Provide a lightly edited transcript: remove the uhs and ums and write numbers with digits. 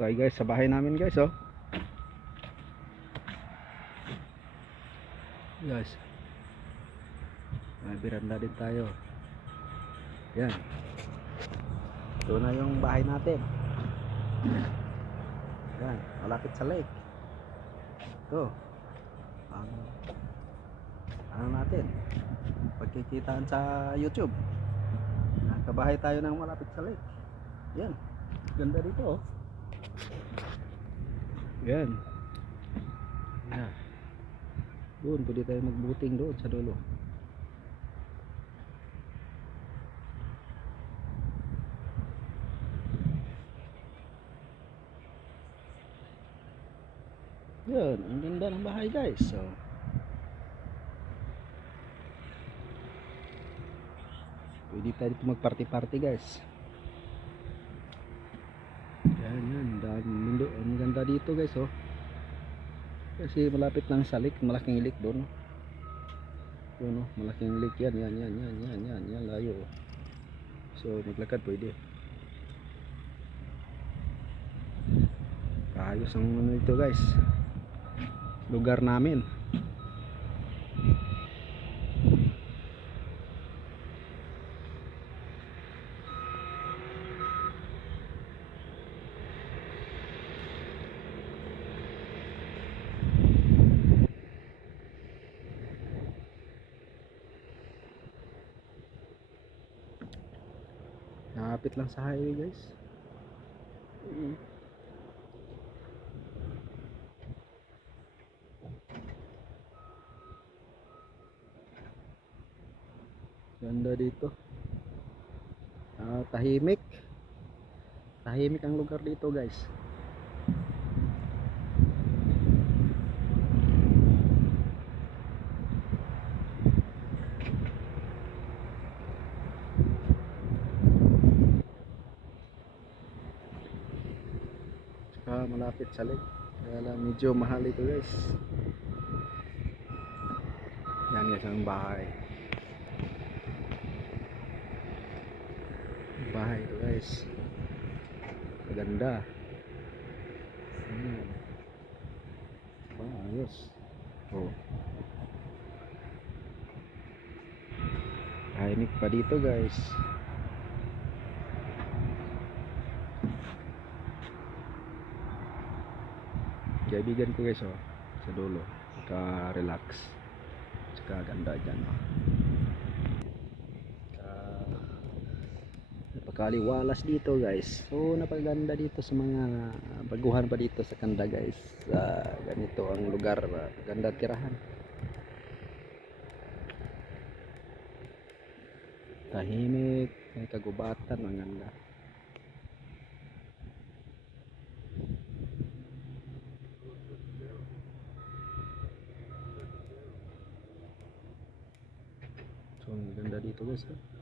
tayo guys sa bahay namin guys, oh. Guys, may beranda din tayo. Yan, ito na yung bahay natin. Yan, malapit sa lake. Ito ang ano natin, pagkikitaan sa YouTube. Nakabahay tayo ng malapit sa lake. Yan, ganda dito, oh. Yan. Yan. Doon, pwede tayo magbuting doon sa dulo. Yan, ang ganda ng bahay guys. So, pwede tayo dito magparty-party guys. Yan, ang ganda dito guys, oh. Kasi malapit lang sa lake, malaking lake doon. Yun, oh, malaking lake yan, yan, layo. So, maglakad pwede. Ayos ang ano ito guys, lugar namin. Nakapit lang sa highway guys. Ganda dito. Tahimik ang lugar dito guys. Tsaka malapit sa lake, kaya lang medyo mahal ito guys. Yan guys ang bahay ito guys, maganda. Ayos, oh. Tahimik pa dito guys. Kaibigan ko guys, oh, sa dulo, ka-relax, tsaka ganda dyan, oh. Napakaliwalas dito guys. So napaganda dito sa mga baguhan pa dito sa Kanda guys. Ganito ang lugar, ganda tirahan. Tahimik, may kagubatan, maganda. So ganda dito guys, oh.